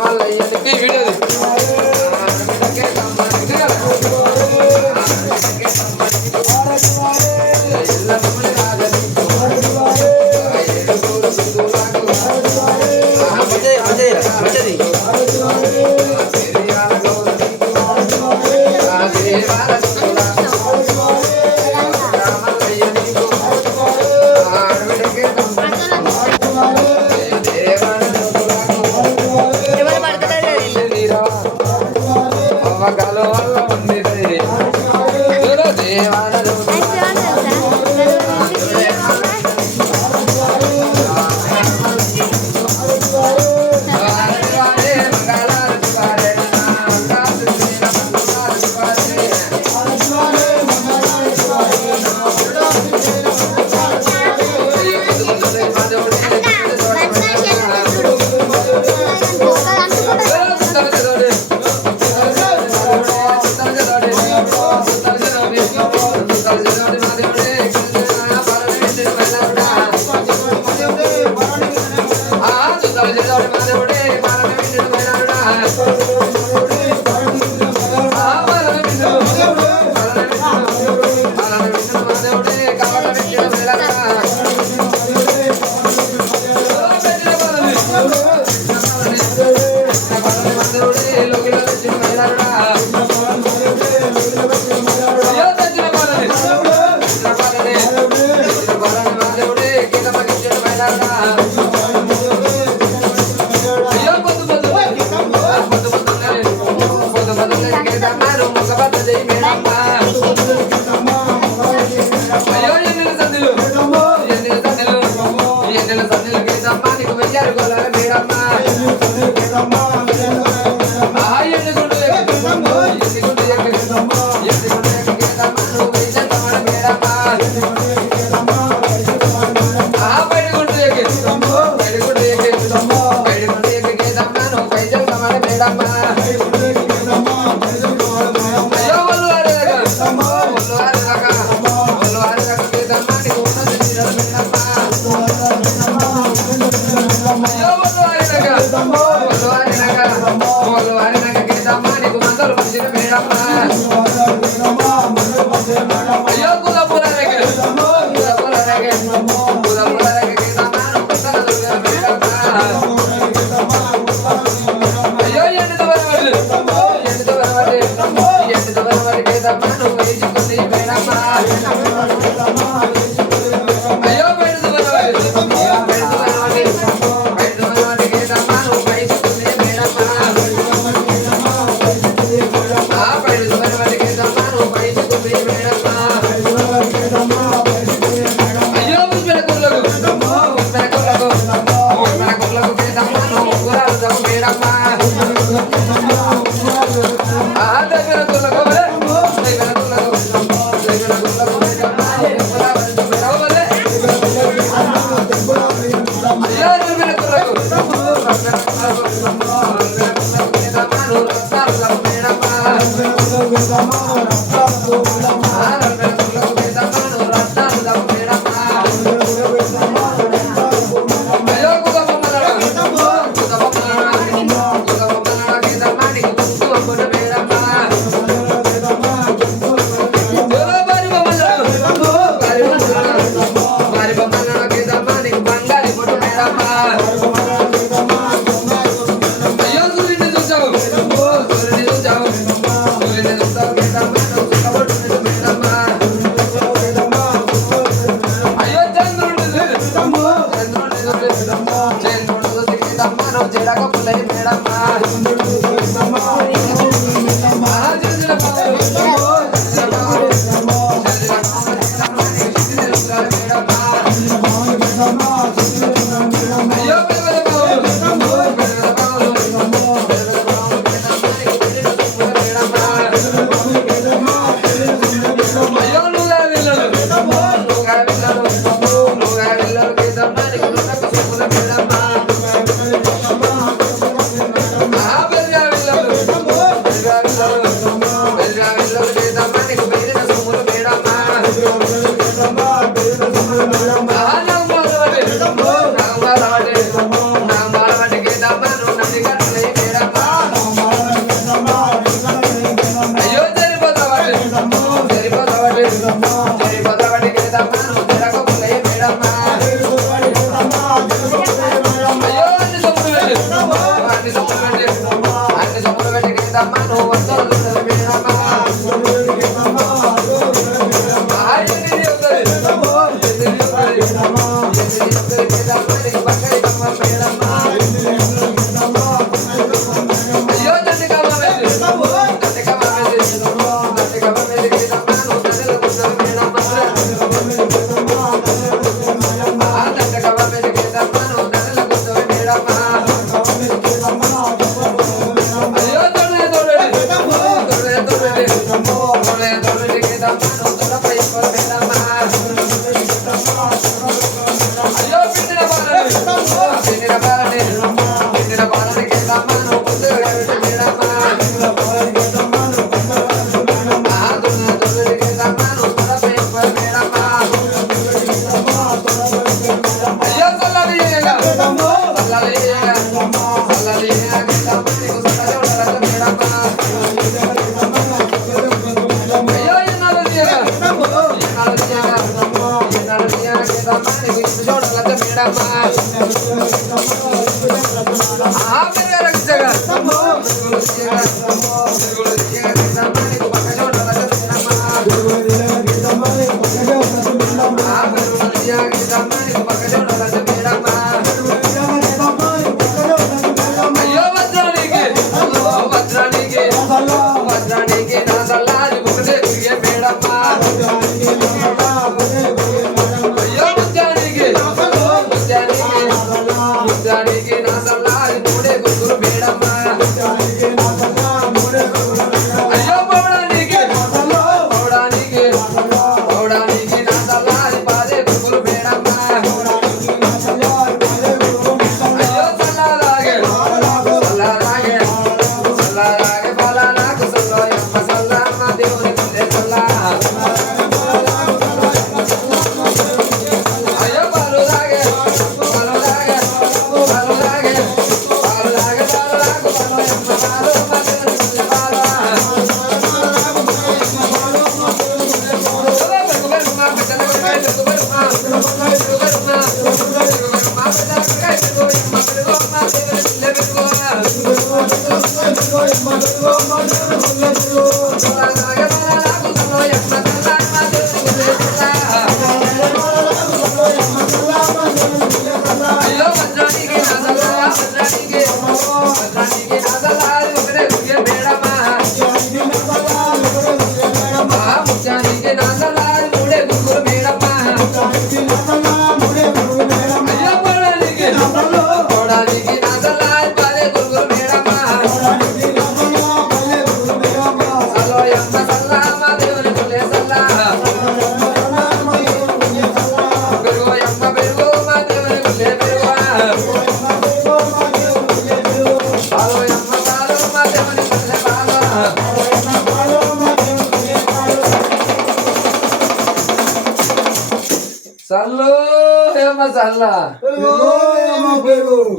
Ayo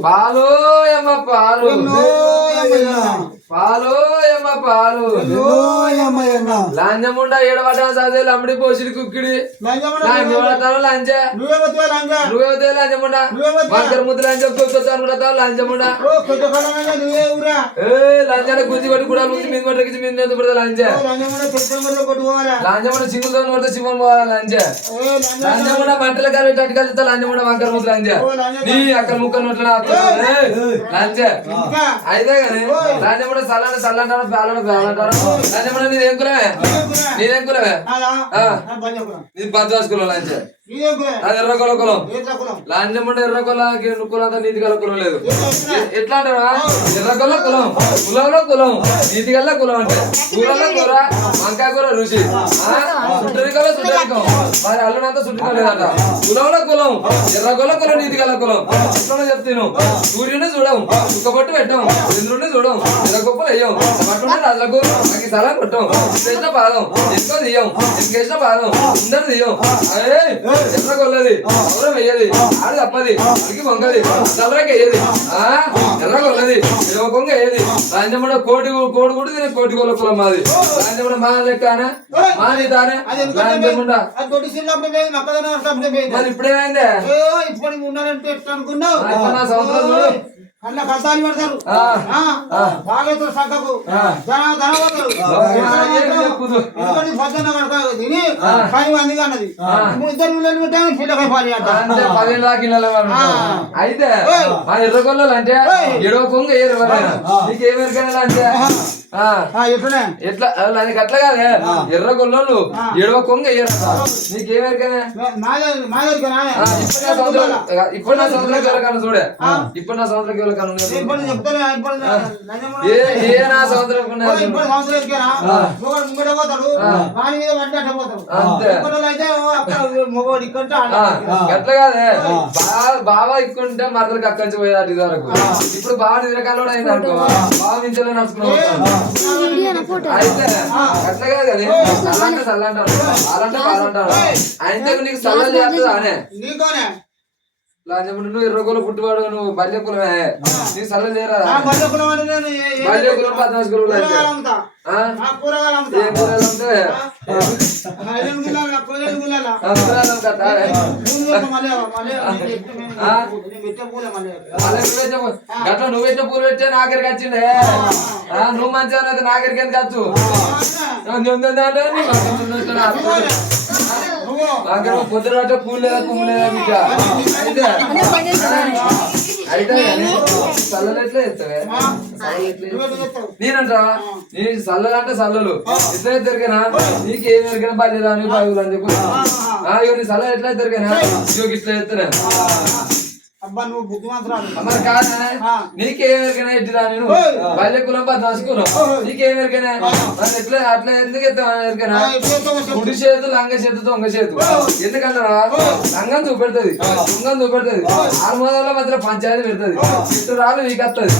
పాలు ఏమ పాలు పాలు ఏమ పాలు లంజముండ ఏడవట చదివి అమ్మడి పోసిడి కుక్కిడి లంచ నువ్వే లంజముండ వంకర ముద్దు లంచ అనుకుంటావు లంజముండ లంచాన గుంజి కొట్టి కూడా ముందు మీద కొట్టి మీద పడతా లంచ లంజముండ సింగులతో కొడితే సింహం పోవాలా లంచ లంజముండ మంటల కాలు అటు కలిస్తా లంజముండ వంకర ముద్దు లంచ నీ అక్కడ ముక్కలు నోట్ల లంచ అయితే కానీ లంజముండ చల్లంటే చల్లంటాడు పేలంటే పేలంటాడు లంజముండ నీదేం కులవే నీదేం కులవే నీది పద్దాసుకులం లంచ అది ఎర్రకొల కులం లంజముండ ఎర్రకొల కులంతా నీతి గల కులం లేదు ఎట్లా అంటారా ఎర్రకొల్ల కులం కులంలో కులం నీతి గల్ల కులం అంటే కూరలో కూర వంకాయ కూర రుచి సుట్టరికలో సుట్టరికం మరి అల్లునంతా సుట్టుకోలేదట కులంలో కులం ఎర్రకొల్ల కులం నీతి గల కులం ఎట్లా చెప్తాను సూర్యుని చూడం చుక్కబట్టు పెట్టాం చంద్రుడిని చూడం ఎర్రగొప్పలు వేయం పట్టున్న రాజులకు మనకి సలా కొట్టాం చేసిన పాదం ఎక్కువ తీయం ఇంకేసిన పాదం అందరు తీయం అదే ఎర్రగొల్లది ఎవరం వెయ్యది ఆడు తప్పది అడిగి వంగది చల్లరకి వేయది ఎర్రగొల్లది కొంగ వేయది రాజ్యముడ కోటి కూడా తినే కోటి గొల్ల కులం మాది రాజ్యముడ మా లెక్కనా మాది తానే రాజ్యముండ మరి ఇప్పుడేమైందే సంవత్సరాలు చూడు అన్న కష్టాలు పెడతారు బాగా సక్కకు పొద్దున్న కడతారు తిని 10 మందికి అన్నది ఇప్పుడు 2 పిల్లలు పెట్టాను పిల్లకాయ పాలి అంటే 10 లాకిల అయితే మా ఎర్రగొల్లు అంటే ఎడవ కొంగ ఏరు నీకేమెరికైనా అంటే ఎట్లా అట్లా కాదే ఎర్రగొల్లు ఎడవ కొంగ ఏరు నీకేమెరికైనా ఇప్పుడు నా సంవత్సరం వెళ్ళకన్నా చూడే ఇప్పుడు నా సంవత్సరం వెళ్ళకన్నా ఏ నా సంవత్సరం ఎట్లా కాదే బాబా ఇక్కుంటే మరదలకి అక్కడి పోయేది ఇది వరకు ఇప్పుడు బాగా నిరకాలు అయింది అనుకో బాగా మించలే నడుచుకున్నావు అయితే అట్లా కాదు కదా చల్లంటే చల్లంటారు అలాంటే బాలంటారు అయితే నీకు చల్లలు చేస్తుందా అనే నువ్వు ఎర్రగొల పుట్టువాడు నువ్వు బల్యకులమే నీకు చల్లలు చేయరా బల్యకులం 14 కులం ఏ కూరలు ఉంటే గట్ల నువ్వు పెట్టిన పూలు పెట్టే నాగరికి వచ్చిండే నువ్వు మంచిగా అయితే నాగరికి ఎందుకు వచ్చు పొద్దున పూలు లేదా పువ్వు లేదా బిడ్డ అయితే చల్లలు ఎట్లా చేస్తావే నేనంటా నీ చల్లలు అంటే చల్లలు ఎట్లా దొరికినా నీకేం దొరికినా బాధ్యత అని బాగులు అని చెప్పి నీ చల్ల ఎట్లా దొరికినా ఇట్లా చెప్తున్నా మరి కాదా నీకేమెరికైనా ఎట్టిరా నేను బాల్య కులం 14 కులం నీకేమెరికైనా ఎట్లా అట్లా ఎందుకు ఎత్తామెరికైనా కుడి చేతు లంగ చేతు దొంగ చేతు ఎందుకంటారా లంగం చూపెడుతుంది దొంగం చూపెడుతుంది 6 మొదల మధ్యలో పంచాయతీ పెడుతుంది ఇటు రాళ్ళు నీకు వస్తుంది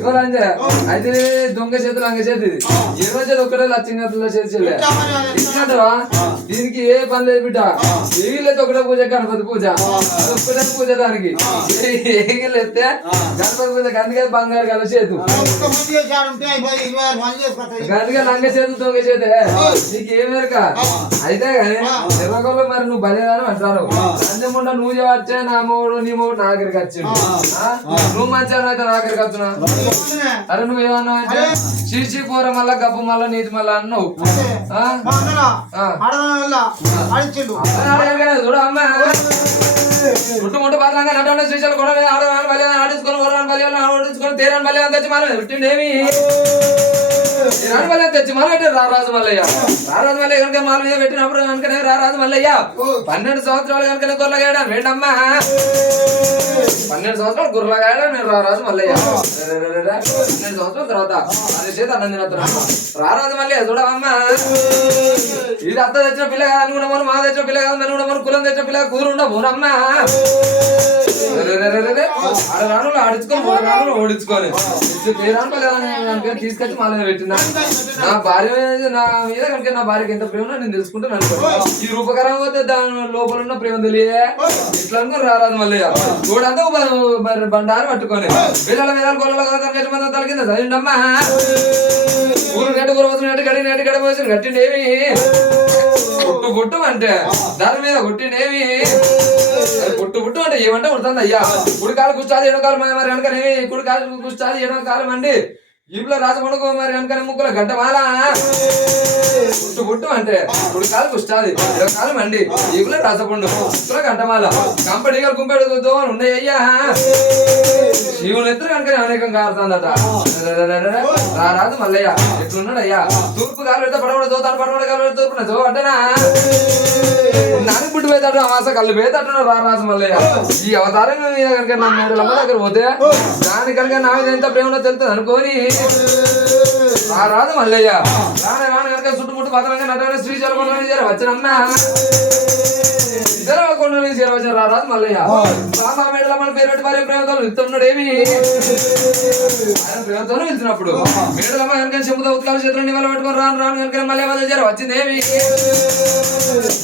ఇవ్వాలంటే అయితే దొంగ చేతు లంగ చేతి 20 చేతి ఒక్కటే లక్ష్మీ చేతి ఎందుకంటారా దీనికి ఏ పని లేదు బిడ్డ వీళ్ళైతే ఒకటే పూజ గణపతి పూజ ఒక్కటే పూజ దానికి ఏగిలేస్తే గణపతి పూజ అందుకే బంగారు కల చేతు అందుకే లంగ చేతు దొంగ చేతే నీకు ఏమేరక అయితే కానీ ఎర్రగొల్ల మరి నువ్వు బలేదాని అంటారు అంజముండ నువ్వు వచ్చా నా మూడు నీ మూడు నా దగ్గరికి వచ్చిండు నువ్వు మంచిగా అయితే నా దగ్గరికి వచ్చునా అరే నువ్వు ఏమన్నావు అంటే చీచి కూర మళ్ళా గప్పు మళ్ళా నీతి మళ్ళా అన్నావు చూడ అమ్మ ముట్టు బాగా నటన శ్రీశైలం కూడా ఆడవాళ్ళు బలి ఆడించుకొని కొరాన్ని బలి ఆడించుకొని తీరాన్ని బలి తెచ్చి మనం పెట్టిండేమి బలి తెచ్చి మనం పెట్టారు రారాజు మల్లయ్య రారాజు మల్లయ్య కనుక మాల మీద పెట్టినప్పుడు కనుకనే రారాజు మల్లయ్య 12 సంవత్సరాలు కనుకనే గొర్రెగాయడా వేడమ్మా 12 సంవత్సరాలు గుర్రగాయడా నేను రారాజు మల్లయ్య 12 సంవత్సరాల తర్వాత అది చేత అన్నం తినొద్దు రారాజు మల్లయ్య చూడవమ్మా ఇది అత్త తెచ్చిన పిల్ల కాదు కూడా మనం మా తెచ్చిన పిల్ల కాదు కూడా మనం కులం తెచ్చిన పిల్ల కూర ఉండబోనమ్మా ఆడరాను ఆడించుకొని 3 రాను ఓడించుకొని తీసుకొచ్చి మాల పెట్టిందా నా భార్య నా మీద కనుక నా భార్యకి ఎంత ప్రేమ నేను తెలుసుకుంటాను ఈ రూపకరం పోతే దాని లోపల ఉన్న ప్రేమ తెలియే ఇట్లా అనుకుని రారాదు మళ్ళీ చూడంతా మరి బండారు పట్టుకొని పిల్లల మీద గొల్లల తలకింద చదివిండమ్మా ఊరు నెట్టు గురవచ్చిన నెట్టు గడిపోసిన కట్టిండేమి పుట్టు అంటే దాని మీద కొట్టిండేమి పుట్టు అంటే ఏమంటే ఉడుతుంది అయ్యా కుడి కాలు కూర్చాలి ఎడో కాలు మరి వెనకనే కుడి కాలు కూర్చాలి ఎడో కాలం అండి ఈపులో రాజపడుకో మరి వెనకనే ముక్కుల గడ్డమాల పుట్టు అంటే కుడి కాలు కూర్చాలి ఎడో కాలం అండి ఈపులో రాజపండు ముక్కుల గడ్డమాల కంపెనీలు గుంపెడు దోమలు ఉన్నాయ్యా శివుని ఎత్తులు కనుక అనేకం కారుతుందట రారాదు మల్లయ్య ఎట్లున్నాడు అయ్యా తూర్పు కాలు పెడితే పడవడ దోతాడు పడవడ కాలు పెడితే తూర్పున దో అంటేనా నాని పుట్టి పోతాడు అమాస కళ్ళు పోతాడు రారాజు మల్లయ్య ఈ అవతారం మీద కనుక నా మేడలమ్మ దగ్గర పోతే దాని కనుక నా మీద ఎంత ప్రేమలో తెలుస్తుంది అనుకోని రారాదు మల్లయ్య రాని కనుక చుట్టుముట్టు పత్రంగా నటన శ్రీశైలం వచ్చినమ్మా కొండలు చేరవచ్చిన రారాదు మల్లయ్య రామా మేడలమ్మని పేరు పెట్టి భార్య ప్రేమతో వెళ్తున్నాడు ఏమి ఆయన ప్రేమతో వెళ్తున్నప్పుడు మేడలమ్మ కనుక చెంపుతో ఉత్కాల చేతులు నివల పెట్టుకొని రాను కనుక మళ్ళీ వద చేర వచ్చింది ఏమి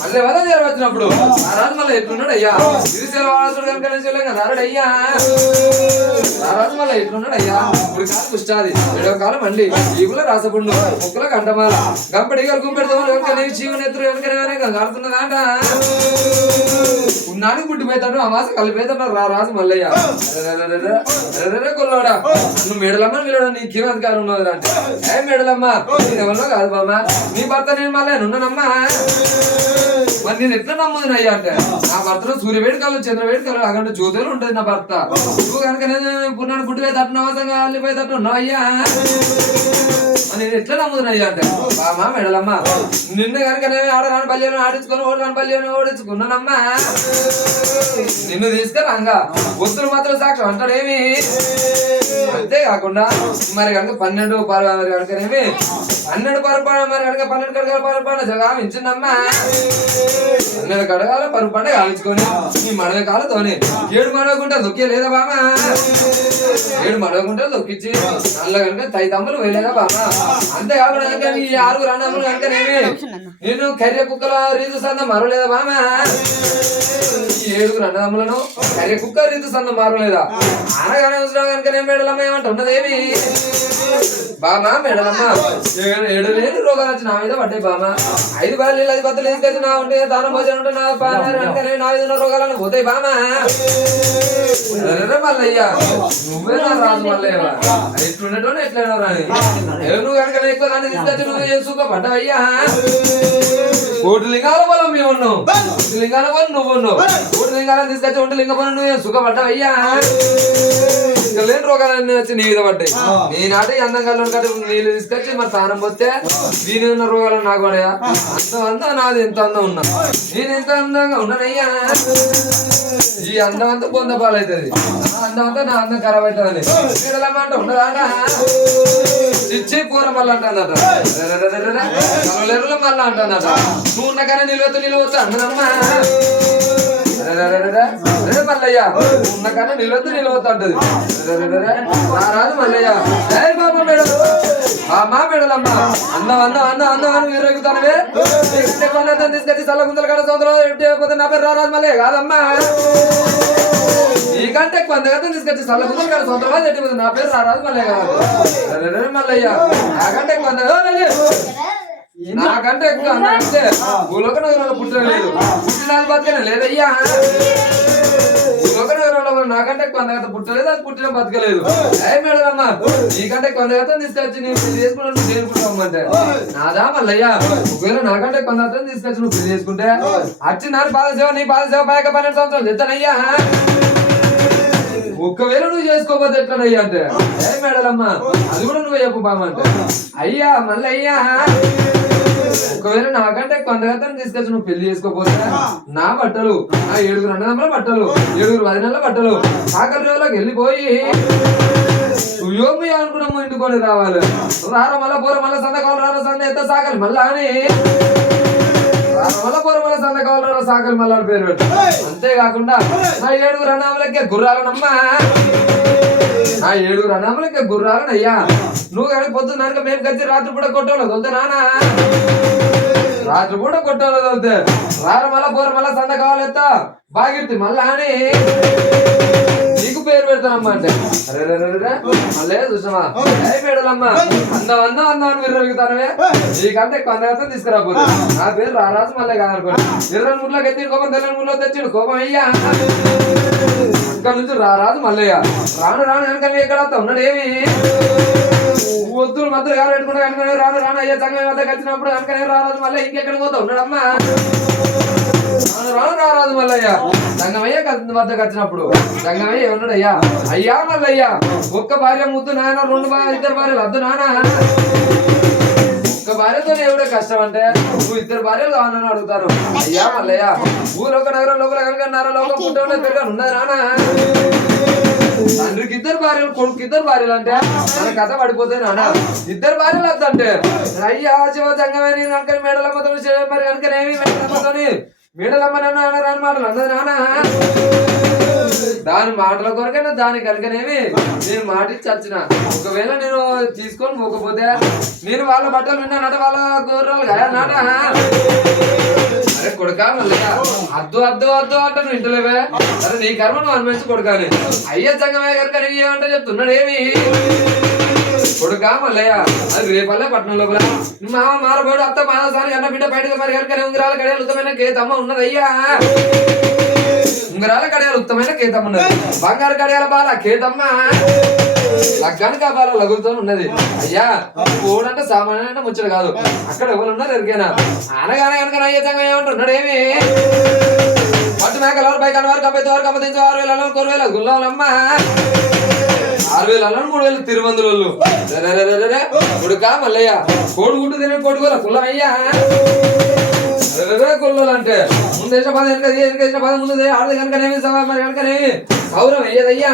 మళ్ళీ వద చేర వచ్చినప్పుడు రారాజు మళ్ళీ ఎట్లున్నాడు అయ్యా శ్రీశైల వాసుడు కనుక రారాడు అయ్యా రారాజు మళ్ళీ ఎట్లున్నాడు అయ్యా ఇప్పుడు కాదు పుష్టాది ఏడవ కాలం అండి ఈగుల రాసపుండు ముక్కుల కంటమాల గంపడి గుంపెడుతో వెనకనే చీవుని ఎత్తురు వెనకనే కాడుతున్నదాట ఉన్నాడు గుడ్డి పోతాడు అమాస కలిపోతాడు రాజు మల్లయ్య కొల్లోడా నువ్వు మేడలమ్మ వీళ్ళ నీకేం అధికారం ఉన్నది అంటే ఏ మేడలమ్మ ఎవరినో కాదు బామ్మ నీ భర్త నేను మళ్ళీ ఉన్నానమ్మా మరి నేను ఎట్లా నమ్ముదును అయ్యా అంటే నా భర్తలో సూర్య వేడుకలు చంద్ర వేడుకలు అక్కడ జ్యోతులు ఉంటుంది నా భర్త నువ్వు కనుక నేను పున్నాడు గుడ్డి పోయి తట్టు నవాసంగా అల్లిపోయి తట్టు ఉన్నావు అయ్యా నేను ఎట్లా నమ్ముదును అయ్యా అంటే బామ్మ మేడలమ్మ నిన్ను కనుక నేను ఆడరాని పల్లెను ఆడించుకొని ఓడరాని పల్లెను ఓడించుకున్నానమ్మా నిన్ను తీసుకురాంగా ఒత్తులు మాత్రం సాక్షి అంటాడేమి అంతేకాకుండా మరి కనుక 12 మరి కనుకనేమి 12 పరుపాడు మరి కనుక 12 కడగాల పరుపాడు జగామించిందమ్మా 12 కడగాల పరుపాడు కాల్చుకొని నీ మడవకాలతోని 7 మడవకుంటా దొక్కే లేదా బామా 7 మడవకుంటా దొక్కించి నల్ల కనుక తైతమ్ములు వేయలేదా బామా అంతేకాకుండా కనుక నీ 6 రణములు కనుకనేమి నేను కర్రె కుక్కల రీతు సంద మరవలేదా బామా ఈ 7 అన్నదమ్ములను కర్రె కుక్క రీతు సంద మారలేదా అనగానే అవసరం కనుక నేను మేడలమ్మ ఏమంటున్నదేమి బామా మేడలమ్మ 7 లేని రోగాలు వచ్చి నా మీద పడ్డాయి బామా 5 బాగా 10 బద్దలు తీసుకొచ్చి నా ఉంటే దానం భోజనం ఉంటే నా మీద ఉన్న రోగాలను పోతాయి బామా మల్లయ్యా నువ్వే నా రాజు మల్లయ్య ఎట్లుండటో ఎట్లయినా రాని నువ్వు కనుక ఎక్కువ దాన్ని తీసుకొచ్చి నువ్వు చేసుకుపడ్డావయ్యా 1 లింగాల పొలం మేము ఉన్నావు 1 లింగాల పొలం నువ్వు ఉన్నావు 1 లింగాలను తీసుకొచ్చి 1 లింగ పొలం నువ్వు సుఖపడ్డావయ్యా ఇంకా లేని రోగాలన్నీ వచ్చి నీ మీద పడ్డాయి నీ నాటి అందంగా నీళ్ళు తీసుకొచ్చి మరి తానం పోతే దీని ఉన్న రోగాలు నాకు పడాయా అంత నాది ఎంత అందం ఉన్నా నేను ఎంత అందంగా ఉన్నానయ్యా ఈ అందం అంతా పొందపాలవుతుంది అందం అంతా నా అందం ఖరాబ్ అవుతుందని అంటే ఉండదా ఇచ్చి కూర మళ్ళీ అంటానట మళ్ళా అంటానట నువ్వు ఉన్నకన్నా నిలవద్దు అన్నదమ్మా మల్లయ్య ఉన్నకన్నా నిలవద్దు అంటది రారాదు మల్లయ్య బాబా మేడం మా మేడలమ్మ అందం అని విరగుతానవే తీసుకొచ్చి చల్ల గుంతలు కడ సంవత్సరాలు నా పేరు రారాజు మల్లయ్య కాదమ్మా నీకంటే ఎక్కువ అందగతం తీసుకొచ్చి చల్ల గుంతలు కడ సంవత్సరాలు ఎట్టిపోతుంది నా పేరు రారాజు మల్లయ్య కాదు మల్లయ్య నాకంటే ఎక్కువ నాకంటే ఎక్కువ అంటే భూలోక నగరంలో పుట్టలేదు పుట్టినది బతకనే లేదయ్యా భూలోక నగరంలో నాకంటే ఎక్కువ అందగత పుట్టలేదు అది పుట్టిన బతకలేదు ఏ మేడలమ్మా నీకంటే ఎక్కువ అందగతం తీసుకొచ్చి నేను పెళ్లి చేసుకున్నాను నువ్వు చేసుకుంటామంటే నాదా మల్లయ్యా ఒకవేళ నాకంటే ఎక్కువ అందగతం తీసుకొచ్చి నువ్వు పెళ్లి చేసుకుంటే వచ్చినారు పాదసేవ నీ పాదసేవ పైక 12 సంవత్సరాలు చెప్తానయ్యా ఒక్కవేళ నువ్వు చేసుకోకపోతే ఎట్లనయ్యా అంటే ఏ మేడలమ్మా అది కూడా నువ్వు చెప్పు బామ్మ అంటే అయ్యా మల్లయ్యా ఒకవేళ నాకంటే కొందగతను తీసుకొచ్చి నువ్వు పెళ్లి చేసుకోపోతే నా బట్టలు నా 7 అన్నదమ్ముల బట్టలు 7 వదినల బట్టలు ఆఖరి రోజులకు వెళ్ళిపోయి సుయోమి అనుకున్నాము ఇంటికొని రావాలి రార మళ్ళా పోర మళ్ళా సందకాలు రార సంద ఎంత సాకలి మళ్ళా అని మళ్ళా పోర మళ్ళా సందకాలు రార సాకలి మళ్ళా పేరు పెట్టు అంతేకాకుండా నా 7 అన్నదమ్ములకే గుర్రాలనమ్మా నా 7 అన్నదమ్ములకే గుర్రాలనయ్యా నువ్వు కానీ పొద్దున్న మేము కలిసి రాత్రి పూట కొట్టోలేదు వద్దు నానా రాత్రి పూట కొట్టోలేదు వద్దే రార మళ్ళా పోర మళ్ళా సంద కావాలి ఎత్తా బాగిర్తి మళ్ళా అని నీకు పేరు పెడతానమ్మా అంటే మళ్ళీ చూసామా ఏ మేడలమ్మా అందం అని విర్రలుగుతానవే నీకంటే కొందగతం తీసుకురాపోతే నా పేరు రారాజు మళ్ళీ కాదనుకోండి 23లోకి ఎత్తి కోపం 23లో తెచ్చిండు కోపం అయ్యా ఇక్కడ నుంచి రారాజు మల్లయ్య రాను కనుక ఎక్కడ ఉన్నాడేమి వద్దులు మధ్యలో గారు పెట్టుకుంటా కనుక రాను అయ్యా సంగం వద్దకు వచ్చినప్పుడు కనుక రారాజు మళ్ళీ ఇంకెక్కడికి పోతా ఉన్నాడమ్మా రారాజు మల్లయ్య సంగమయ్య వద్దకు వచ్చినప్పుడు సంగమయ్య ఉన్నాడయ్యా అయ్యా మల్లయ్య ఒక్క భార్య ముద్దు నాయన 2 2 భార్యలు వద్దు నానా ఒక్క భార్యతో ఎవడే కష్టం అంటే నువ్వు 2 భార్యలు కావాలని అడుగుతారు అయ్యా మల్లయ్య ఊరొక నగరం లోపల కనుక లోపల పుట్టే పెరిగా ఉన్నది నానా తండ్రికి 2 భార్యలు కొడుకు 2 భార్యలు అంటే మన కథ పడిపోతే నాన్న 2 భార్యలు వద్దంటే అయ్యా శివ సంగమే నేను కనుక మేడలమ్మతో మరి కనుకనేమి మేడలమ్మతోని మేడలమ్మ నన్ను అనరాని మాటలు అన్నది నాన్న దాని మాటల కొరకైనా దాని కనుకనేమి నేను మాట ఇచ్చి వచ్చిన ఒకవేళ నేను తీసుకొని పోకపోతే నేను వాళ్ళ బట్టలు విన్నానట వాళ్ళ గోర్రాలు కదా నాట అరే కొడుకా మళ్ళీ అద్దు అంట నువ్వు ఇంటలేవే అరే నీ కర్మ నువ్వు అనుభవించి కొడుకాని అయ్యే సంగమే కనుక ఏమంటే చెప్తున్నాడు ఏమి కొడుక కొడుకా మల్లయ్య అది రేపల్లె పట్నం లోపల మా మారబోడు అత్త మానసానికి అన్న బిడ్డ బయటకు మరి కనుక ఉంగరాల కడియాలు ఉత్తమైన కేతమ్మ ఉన్నదయ్యా ఉంగరాల కడియాలు ఉత్తమైన కేతమ్మ ఉన్నది బంగారు కడియాల బాల కేతమ్మ లగ్గానికి ఆ బాల లగులతో ఉన్నది అయ్యా ఓడంటే సామాన్య ముచ్చడు కాదు అక్కడ ఎవరు ఉన్నారు ఎరికైనా అనగానే కనుక అయ్యేతంగా ఏమంటున్నాడు ఏమి పట్టు మేకల వారు పైకాల వారు కంపెత్తి వారు కంపెత్తి 6,000 4,000 గుల్లాలమ్మ 6,000 3,000 తిరుమందులు ఉడుకా మల్లయ్య కోడిగుడ్డు తినే కోడిగోల కుల్లయ్యా కొల్లు అంటే ముందేసిన పద వెనకేసిన పద ముందు ఆడది కనుకనేమి మరి కనుకనేమి సౌరం అయ్యేదయ్యా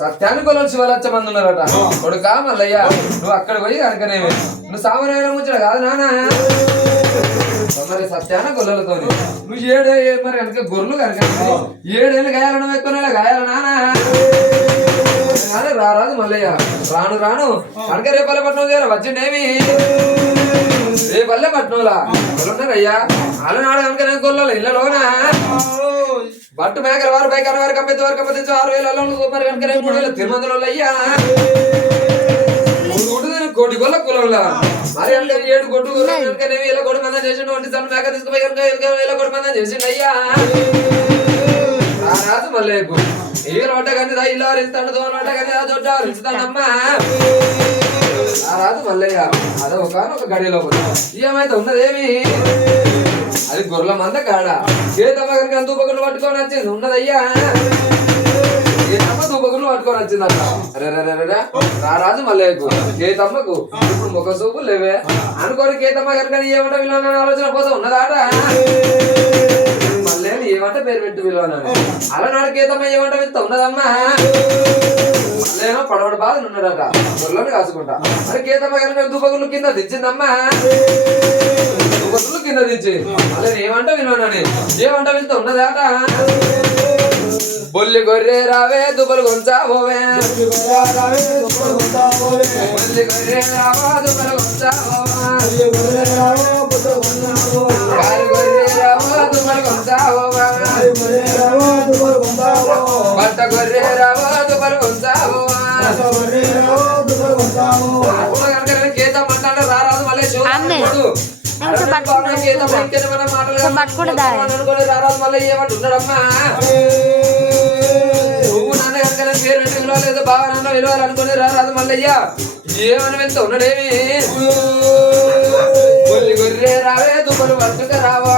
సత్యాన్ని కొలలు శివలచ్చ మంది ఉన్నారట కొడుకా మల్లయ్య నువ్వు అక్కడ పోయి కనుకనేమి నువ్వు సామాన్య ముచ్చట కాదు నానా మరి సత్యాన గొల్లలతో నువ్వు మరి కనుక గొర్రెలు కనుక 7 ఏళ్ళు గాయాలను ఎక్కువ గాయాల నానా రారాదు మల్లయ్య రాను రాను కనుక రేపల్లె పట్నం దగ్గర వచ్చిండేమి రేపల్లె పట్నంలా ఉన్నారయ్యా అలనాడు కనుక గొల్లలు ఇళ్ళలోనా బట్టు మేకల వారు పైకల వారు కంపెత్తి వారు కంపెత్తి 6,000 మరి కనుక 3,000 తిరుమందులు అయ్యా కోటి గొల్ల కులంలో మరి అంటే 7 కొట్టు కనుకనేవి ఇలా కొడు మందం చేసిండు వంటి సన్న మేక తీసుకుపోయి కనుక ఇలా కొడు మందం చేసిండు అయ్యా రాజు మల్లయ్యకు ఏ రోట కానీ ఇలా ఇస్తాడు తోట కానీ చోట ఇస్తాడమ్మా ఆ రాజు మల్లయ్య అదే ఒక గడిలో ఏమైతే ఉన్నదేమి అది గొర్రెల మంద కాడ కేతమ్మ కనుక దూపగుళ్ళు పట్టుకొని వచ్చింది ఉన్నదయ్యా దూపగుళ్ళు పట్టుకొని వచ్చిందట అరే రారాజు మల్లయ్యకు కేతమ్మకు ఇప్పుడు ముఖ సూపు లేవే అనుకోని కేతమ్మ కనుక ఏమంటే విలువ ఆలోచన పోతే ఉన్నదాట మల్లయ్యని ఏమంటే పేరు పెట్టి విలువనని అలనాడు కేతమ్మ ఏమంటే వింత ఉన్నదమ్మా మల్లయ్య పడవడు బాధ ఉన్నాడట గొర్రెలను కాసుకుంటా మరి కేతమ్మ కనుక దూపగుళ్ళు కింద తెచ్చిందమ్మా దూపగుళ్ళు కింద తెచ్చి మళ్ళీ ఏమంటే విలువనని ఏమంటే వింత ఉన్నదాట బొల్లి గొర్రె రావే దుబ్బలు కొంచావోవే బొల్లి గొర్రె రావా దుబ్బలు కొంచావోవా గొర్రె రావా దుబ్బలు కొంచావోవా బట్ట గొర్రె రావా దుబ్బలు కొంచావోవా కనుక కేతం అంటాడు రారాదు మళ్ళీ చూడు రారాదు మళ్ళీ ఏమంటున్నాడమ్మా నువ్వు నాన్న కనుక పేరు పెట్టి విలువలేదు బాగా నాన్న విలువలు అనుకుని రారాదు మల్లయ్యా ఏమని వెళ్తా ఉన్నాడేమి గొర్రె రావే దుబ్బలు పట్టుక రావా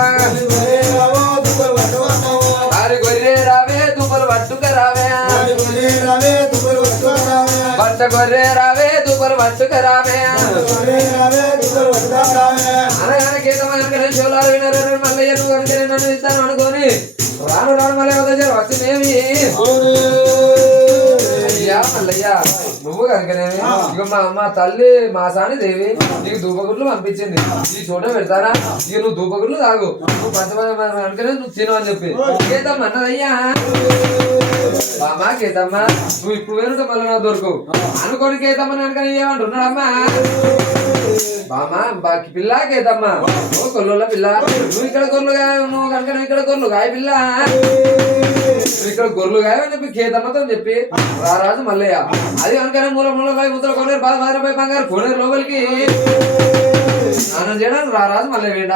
గొర్రె రావే దుబ్బలు పట్టుక రావే బట్ట గొర్రె రావే దుబ్బలు పట్టుక రావే అనగానే కేతమ్మ కనుక శివలాలు వినరు మల్లయ్య నువ్వు కనుక నన్ను ఇస్తాను అనుకోని రాను రాను మళ్ళీ వచ్చిందేమి అయ్యా మల్లయ్య నువ్వు కనుకనేమి ఇక మా తల్లి మాసాని దేవి నీకు దూపగుడ్లు పంపించింది ఈ చోట పెడతారా ఇక నువ్వు దూపగుడ్లు తాగు నువ్వు పంచమని అనుకనే నువ్వు తిను అని చెప్పి కేతమ్మ అన్నదయ్యా బామా కేతమ్మ నువ్వు ఇప్పుడు వేరుంటే మళ్ళీ నా దొరకవు అనుకోని కేతమ్మని అనుకని ఏమంటున్నాడమ్మా బామా బాకి పిల్ల కేతమ్మ నువ్వు కొల్లుల పిల్ల నువ్వు ఇక్కడ గొర్రెలు నువ్వు కనుక నువ్వు ఇక్కడ గొర్రెలు గాయ పిల్ల ఇక్కడ గొర్రెలు గాయని చెప్పి కేతమ్మతో చెప్పి రారాజు మల్లయ్య అది కనుకనే మూల ముద్దలు కొనేరు బాధ బంగారు కొనేరు లోపలికి స్నానం చేయడానికి రారాజు మల్లయ్య వేడ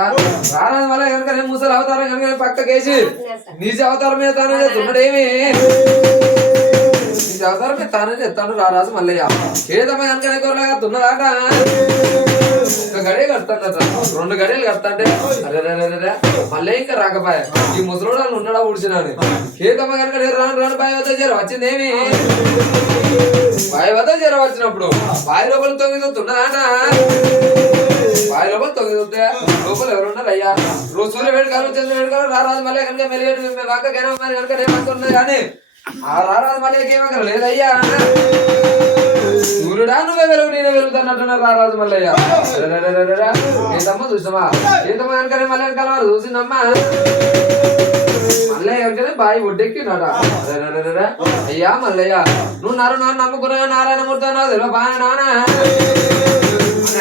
రారాజు మల్లయ్య కనుక ముసలి అవతారం కనుక పక్కకేసి నీచ అవతారం మీద తానే చేస్తున్నాడేమి నీచ అవతారం మీద తానే చేస్తాడు రారాజు మల్లయ్య కేతమ్మ కనుక గొర్రెలుగా తున్నదాట ఒక గడియ కడతాడట 2 గడియలు కడతాంటే అరే మళ్ళీ ఇంకా రాకపోయా ఈ ముసలోడు ఉన్నాడా ఊడ్చినాను కేతమ్మ కనుక రాను బావి వద్ద చేర వచ్చిందేమి బావి వద్ద చేర వచ్చినప్పుడు బావి లోపల 9 తున్నదాట బావి లోపల 9 లోపల ఎవరున్నారు అయ్యా రోజు సూర్య వేడు కాదు చంద్ర వేడు కాదు రారాజు మళ్ళీ కనుక మెలిగేటు కాక మరి కనుక ఏమనుకున్నది కానీ ఆ రారాజు మళ్ళీ ఏమక్కడ లేదయ్యా సూర్యుడా నువ్వే వెలుగు నేను వెలుగుతానంటున్నారు రారాజు మల్లయ్య ఏంటమ్మా చూసామా ఏంటమ్మా కనుక మళ్ళీ వెనకాల చూసిందమ్మా మల్లయ్య కనుకనే బావి ఒడ్డెక్కినాట అయ్యా మల్లయ్య నువ్వు నాన్న నమ్ముకున్నా నారాయణమూర్తి నాకు తెలియ బాగా నానా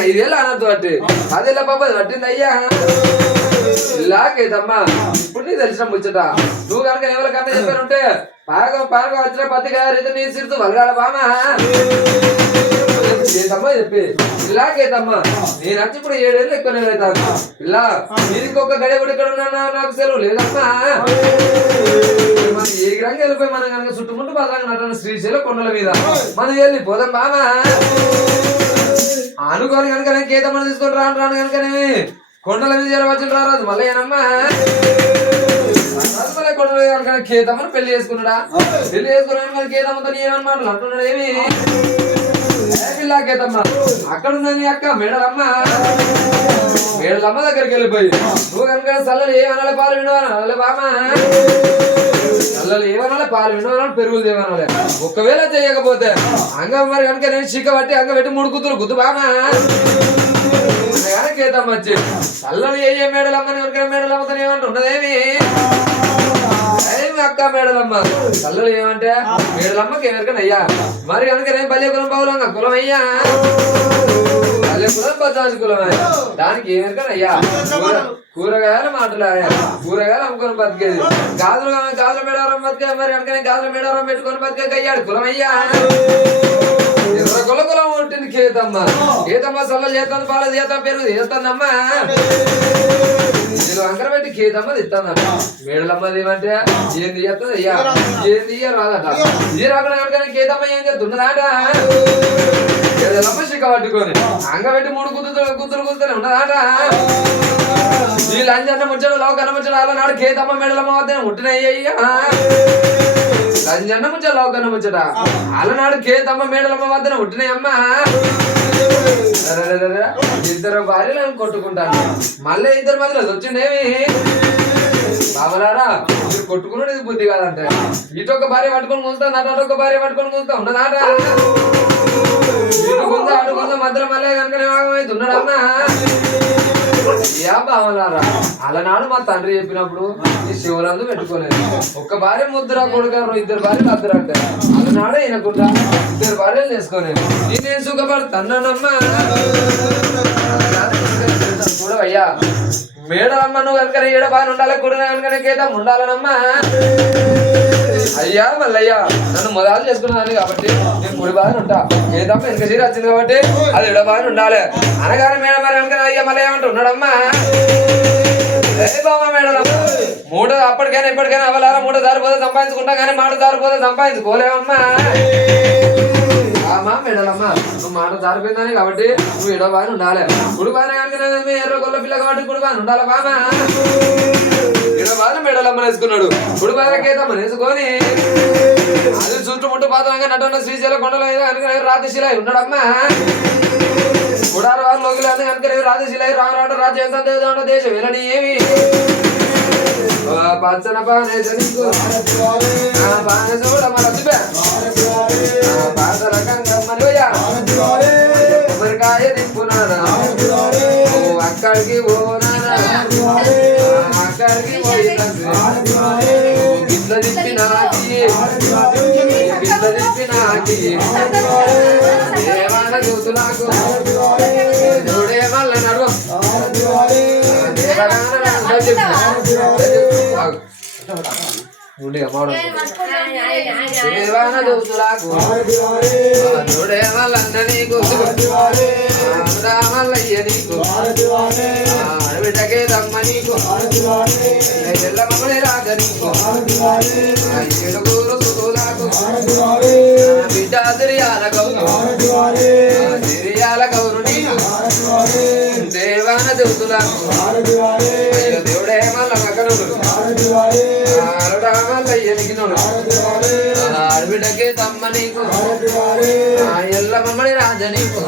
5 ఏళ్ళు అనద్దు బట్టి 10 ఏళ్ళ పాప పట్టింది అయ్యా ఇలాగేదమ్మా ఇప్పుడు నీ తెలిసిన ముచ్చట నువ్వు కనుక ఎవరికన్నా చెప్పారంటే పారగా వచ్చిన పత్తి గారు నీ సిరుతు వలగాల బామా చెప్పి ఇలా కేతమ్మ నేను వచ్చి ఇప్పుడు 7 ఏళ్ళు ఎక్కువ నెలలు అవుతాను ఇలా మీరు ఇంకొక గడియ కూడా ఇక్కడ ఉన్నా నాకు సెలవు లేదమ్మా మనం ఏ గ్రంగా వెళ్ళిపోయి మనం కనుక చుట్టుముట్టు బాగా నటన శ్రీశైలం కొండల మీద మనం వెళ్ళిపోదాం బామా అనుకోని కనుక నేను కేతమ్మని తీసుకొని రాను కనుకనే కొండల మీద చేరవచ్చిన రారాదు మళ్ళీ ఏనమ్మా కొండల మీద కనుక కేతమ్మని పెళ్లి చేసుకున్నాడా పెళ్లి చేసుకున్నాను కేతమ్మతో ఏమన్నమాట అంటున్నాడు ఏమి పిల్లా కేతమ్మ అక్కడ ఉన్నది అక్క మేడలమ్మ దగ్గరికి వెళ్ళిపోయి నువ్వు కనుక చల్లలు ఏమనాలి పాలు వినవాలే బామా చల్లలు ఏమనాలి పాలు వినవాలని పెరుగులు ఏమనాలి ఒకవేళ చేయకపోతే అంగ మరి కనుక నేను చిక్క పట్టి అంగ పెట్టి 3 కూతురు గుద్దు బామా కేతమ్మ వచ్చి చల్లని ఏ మేడలమ్మని కనుక మేడలమ్మతో ఏమంటున్నదేమి అక్క మేడలమ్మ చల్లలు ఏమంటే మేడలమ్మకి ఎవరికైనా మరి కనుక నేను బల్య కులం బావులంగా కులం అయ్యా బల్య కులం బద్దాసి కులం దానికి ఏమరికైనా కూరగాయల మాటలాయా కూరగాయలు అమ్ముకొని బతికేది గాజుల మేడారం బతికే మరి కనుక గాజుల మేడారం పెట్టుకొని బతికే అయ్యాడు కులం అయ్యా ఎవరి కులం ఉంటుంది కేతమ్మ చల్లలు చేస్తాను పాలు చేస్తాను పెరుగు చేస్తానమ్మా నేను అంకర పెట్టి కేతమ్మది ఇస్తానట మేడలమ్మది ఏమంటే ఏంది చేస్తుంది అయ్యా ఏంది రాదట ఇది రాకుండా కనుక కేతమ్మ ఏం చేస్తున్నదాట శిక్క పట్టుకొని అంగ పెట్టి 3 కూతురు ఉన్నదాట ఈ లంజన్న ముచ్చడు లోకన్న ముచ్చడు అలా నాడు కేతమ్మ మేడలమ్మ వద్ద ఉంటున్నాయ్యా లంజన్న ముచ్చడు లోకన్న ముచ్చట అలనాడు కేతమ్మ మేడలమ్మ వద్దన ఉంటున్నాయమ్మా ఇద్దరు భార్యలను కొట్టుకుంటాను మళ్ళీ ఇద్దరు మధ్యలో వచ్చిండేమి బాబలారా మీరు కొట్టుకున్నది బుద్ధి కాదంటే ఇటు ఒక భార్య పట్టుకొని కూస్తాను అటు ఒక భార్య పట్టుకొని కూస్తా ఉన్నదాట ఇటు గుంజ అటు గుంజ మధ్యలో మళ్ళీ కనుక ఆగమైతున్నాడమ్మా యా బావలారా అలనాడు మా తండ్రి చెప్పినప్పుడు ఈ శివలందు పెట్టుకోలేదు ఒక్క భార్య ముద్దురా కొడుకారు 2 భార్యలు అద్దరు అంటే అలనాడే వినకుండా 2 భార్యలు చేసుకోలేదు నేను సుఖపడుతున్నానమ్మా చూడవయ్యా మేడలమ్మ నువ్వు కనుక ఏడ బాగా ఉండాలి కూడా కనుక కేతం ఉండాలనమ్మా అయ్యా మల్లయ్యా నన్ను మొదలు చేసుకున్నాను కాబట్టి నేను కుడి బాగా ఉంటా ఏదమ్మా వెనక సీర వచ్చింది కాబట్టి అది ఎడ బాగా ఉండాలి అనగానే మేడం మరి కనుక అయ్యా మళ్ళీ ఏమంటూ ఉన్నాడమ్మా బాబా మేడలమ్మ 3 అప్పటికైనా ఇప్పటికైనా అవలారా 3 దారిపోతే సంపాదించుకుంటా కానీ మాట దారిపోతే సంపాదించుకోలేవమ్మా మేడలమ్మ నువ్వు మాట జారిపోయిందని కాబట్టి నువ్వు ఎడో బాగా ఉండాలి కుడి బాగా కనుక ఎర్ర గొల్ల పిల్ల కాబట్టి కుడి బాగా ఉండాలి బామా ఎడో బాగా మేడలమ్మ వేసుకున్నాడు కుడి బాగా కేతమ్మ వేసుకొని అది చుట్టుముట్టు పాత్రంగా నటున్న శ్రీశైలం కొండల మీద కనుక రాజశిల ఉన్నాడమ్మా కుడారు వారు లోకి లేదు కనుక రాజశిల రామరాట రాజ్యం దేశం వెళ్ళని ఏమి పచ్చన పానే చూడ మన పాత రకంగా మనవయ్యా కొబ్బరికాయ తిప్పునానా అక్కడికి పోనానా అక్కడికి పోయి గిట్ల తిప్పి నాకి ఏమన్నా చూసు నాకు చూడే మళ్ళీ నడు అడవిటకే దమ్మ నీకు ఎల్లమ్మని రాజ నీకు ఏడుగురు సుతులకు బిడ్డ తిరియాల గౌరు నీకు దేవాన దేవతులకు దేవుడే మల్ల మకనుడు ఆడబిడ్డకే తమ్మ నీకు ఎల్లమ్మని రాజ నీకు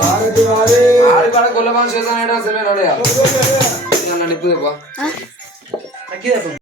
ఆడిపడ కొల్ల మనుషులు నిప్పు